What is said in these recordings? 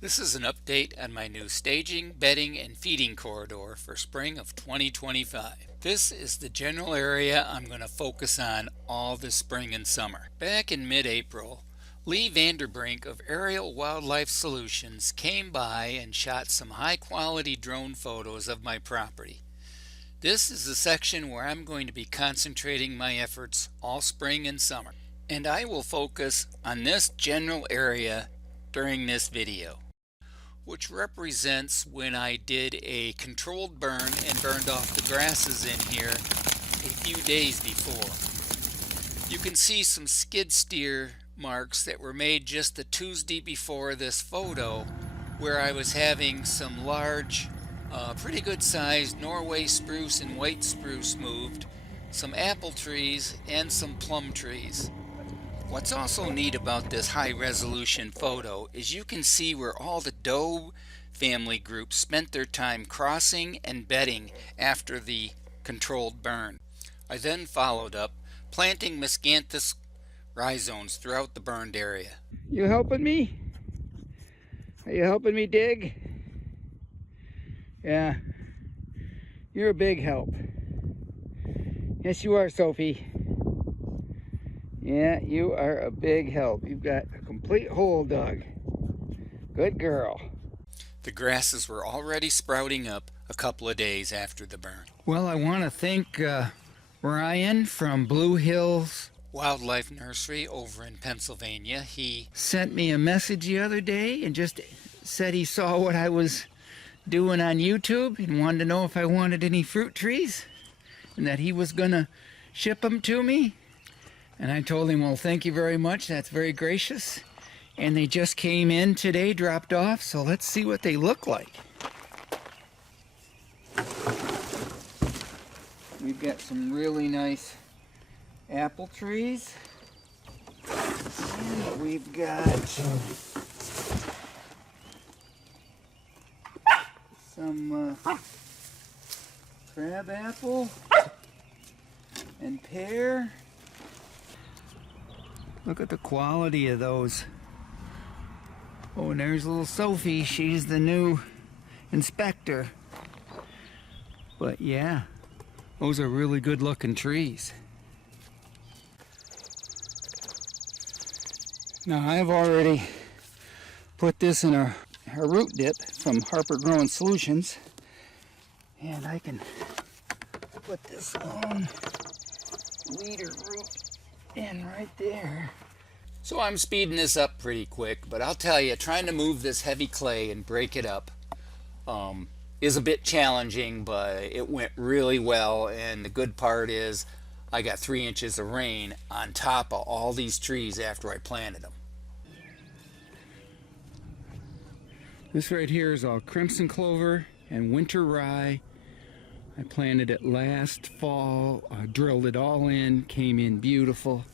This is an update on my new staging, bedding, and feeding corridor for spring of 2025. This is the general area I'm going to focus on all this spring and summer. Back in mid-April, Lee Vanderbrink of Aerial Wildlife Solutions came by and shot some high-quality drone photos of my property. This is the section where I'm going to be concentrating my efforts all spring and summer, and I will focus on this general area during this video, which represents when I did a controlled burn and burned off the grasses in here a few days before. You can see some skid steer marks that were made just the Tuesday before this photo, where I was having some large, pretty good sized Norway spruce and white spruce moved, some apple trees, and some plum trees. What's also neat about this high resolution photo is you can see where all the doe family groups spent their time crossing and bedding after the controlled burn. I then followed up planting miscanthus rhizomes throughout the burned area. You helping me? Are you helping me dig? Yeah, you're a big help. Yes, you are, Sophie. Yeah, you are a big help. You've got a complete hole dug. Good girl. The grasses were already sprouting up a couple of days after the burn. Well, I want to thank Ryan from Blue Hills Wildlife Nursery over in Pennsylvania. He sent me a message the other day and just said he saw what I was doing on YouTube and wanted to know if I wanted any fruit trees and that he was going to ship them to me. And I told him, well, thank you very much. That's very gracious. And they just came in today, dropped off. So let's see what they look like. We've got some really nice apple trees. And we've got some crab apple and pear. Look at the quality of those. Oh, and there's little Sophie. She's the new inspector. But yeah, those are really good looking trees. Now I've already put this in a root dip from Harper Growing Solutions. And I can put this long leader root in right there. So I'm speeding this up pretty quick, but I'll tell you, trying to move this heavy clay and break it up is a bit challenging, but it went really well. And the good part is I got 3 inches of rain on top of all these trees after I planted them. This right here is all crimson clover and winter rye. I planted it last fall, drilled it all in, came in beautiful.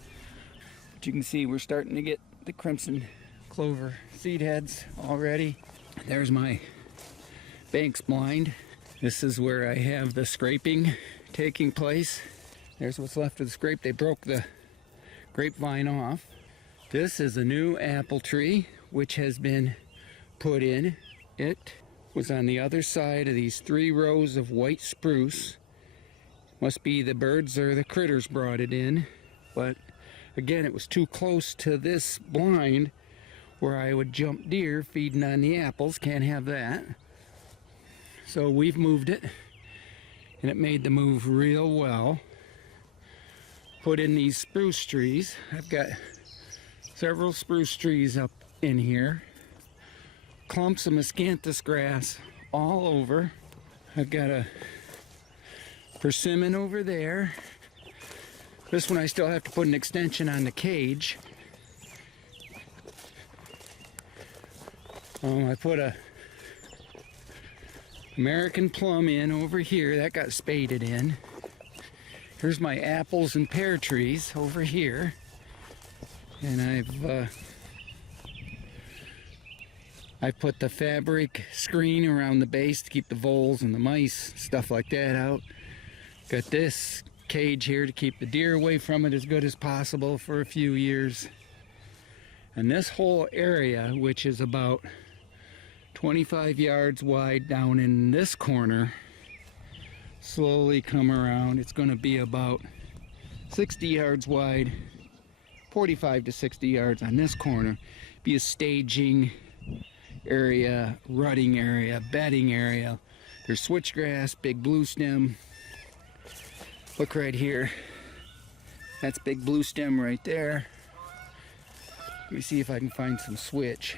But you can see we're starting to get the crimson clover seed heads already. There's my Banks blind. This is where I have the scraping taking place. There's what's left of the scrape. They broke the grapevine off. This is a new apple tree which has been put in. It was on the other side of these 3 rows of white spruce. Must be the birds or the critters brought it in, but again, it was too close to this blind where I would jump deer feeding on the apples. Can't have that. So we've moved it, and it made the move real well. Put in these spruce trees. I've got several spruce trees up in here. Clumps of miscanthus grass all over. I've got a persimmon over there. This one I still have to put an extension on the cage. I put a American plum in over here. That got spaded in. Here's my apples and pear trees over here. And I've put the fabric screen around the base to keep the voles and the mice, stuff like that out. Got this cage here to keep the deer away from it as good as possible for a few years. And this whole area, which is about 25 yards wide down in this corner. Slowly come around. It's going to be about 60 yards wide, 45 to 60 yards on this corner. Be a staging area, rutting area, bedding area. There's switchgrass, big blue stem. Look right here. That's big blue stem right there. Let me see if I can find some switch.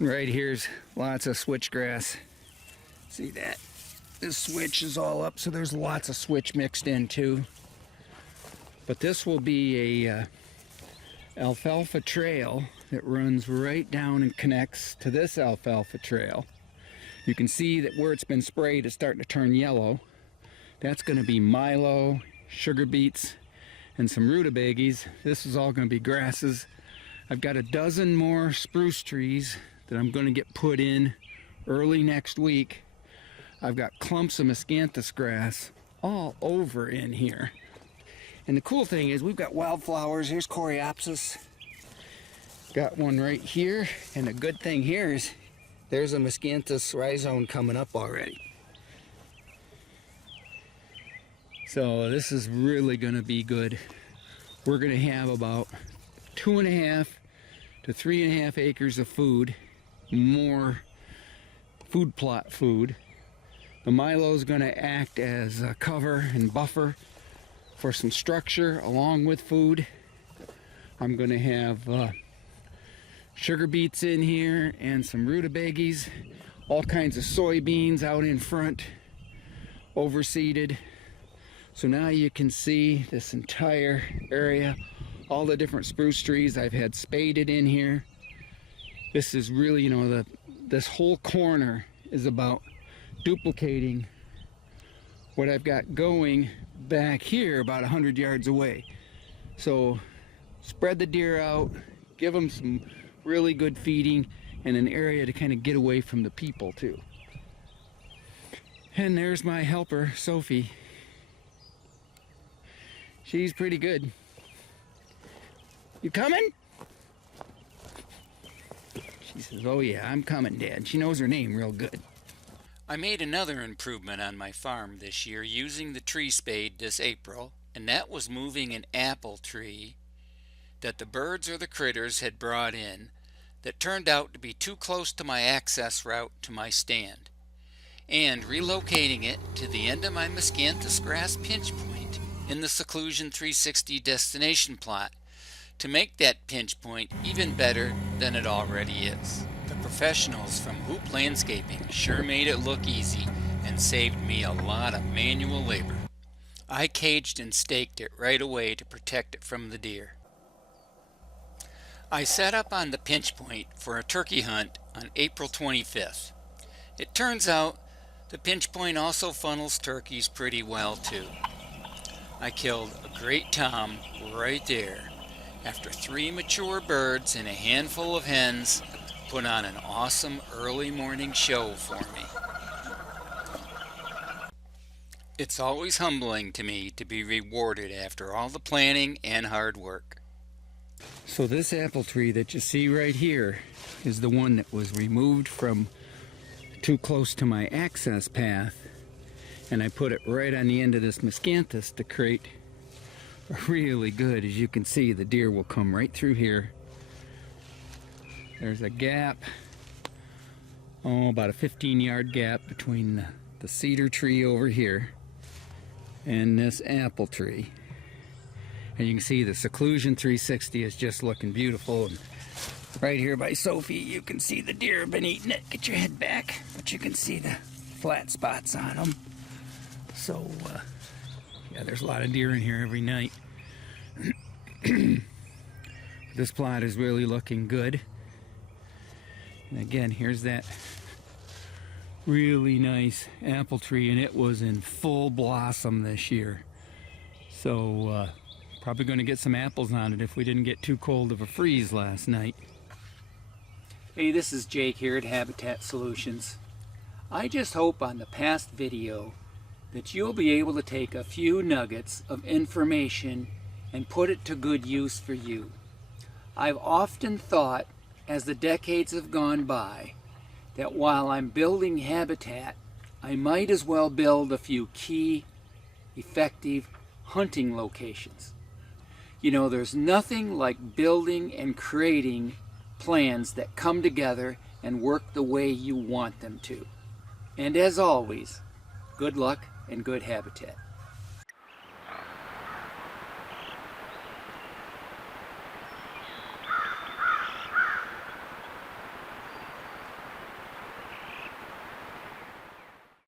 Right here's lots of switchgrass. See that? This switch is all up, so there's lots of switch mixed in too. But this will be a alfalfa trail that runs right down and connects to this alfalfa trail. You can see that where it's been sprayed, it's starting to turn yellow. That's going to be milo, sugar beets, and some rutabagas. This is all going to be grasses. I've got a dozen more spruce trees that I'm going to get put in early next week. I've got clumps of miscanthus grass all over in here. And the cool thing is we've got wildflowers. Here's coreopsis. Got one right here. And the good thing here is there's a miscanthus rhizome coming up already. So this is really going to be good. We're going to have about 2.5 to 3.5 acres of food. More food plot food. The milo is going to act as a cover and buffer for some structure along with food. I'm going to have sugar beets in here and some rutabagas, all kinds of soybeans out in front, overseeded. So now you can see this entire area, all the different spruce trees I've had spaded in here. This is really, this whole corner is about duplicating what I've got going back here about 100 yards away. So spread the deer out, give them some really good feeding, and an area to kind of get away from the people too. And there's my helper, Sophie. She's pretty good. You coming? She says, oh yeah, I'm coming, Dad. She knows her name real good. I made another improvement on my farm this year using the tree spade this April, and that was moving an apple tree that the birds or the critters had brought in that turned out to be too close to my access route to my stand, and relocating it to the end of my miscanthus grass pinch point in the Seclusion 360 destination plot to make that pinch point even better than it already is. The professionals from Hoop Landscaping sure made it look easy and saved me a lot of manual labor. I caged and staked it right away to protect it from the deer. I set up on the pinch point for a turkey hunt on April 25th. It turns out the pinch point also funnels turkeys pretty well too. I killed a great tom right there after 3 mature birds and a handful of hens put on an awesome early morning show for me. It's always humbling to me to be rewarded after all the planning and hard work. So this apple tree that you see right here is the one that was removed from too close to my access path, and I put it right on the end of this miscanthus to create a really good, as you can see, the deer will come right through here. There's a gap, about a 15-yard gap between the cedar tree over here and this apple tree. And you can see the Seclusion 360 is just looking beautiful. And right here by Sophie, you can see the deer have been eating it. Get your head back, but you can see the flat spots on them. So, yeah, there's a lot of deer in here every night. This plot is really looking good. And again, here's that really nice apple tree, and it was in full blossom this year. So, probably going to get some apples on it if we didn't get too cold of a freeze last night. Hey, this is Jake here at Habitat Solutions. I just hope on the past video that you'll be able to take a few nuggets of information and put it to good use for you. I've often thought, as the decades have gone by, that while I'm building habitat, I might as well build a few key, effective hunting locations. You know, there's nothing like building and creating plans that come together and work the way you want them to. And as always, good luck and good habitat.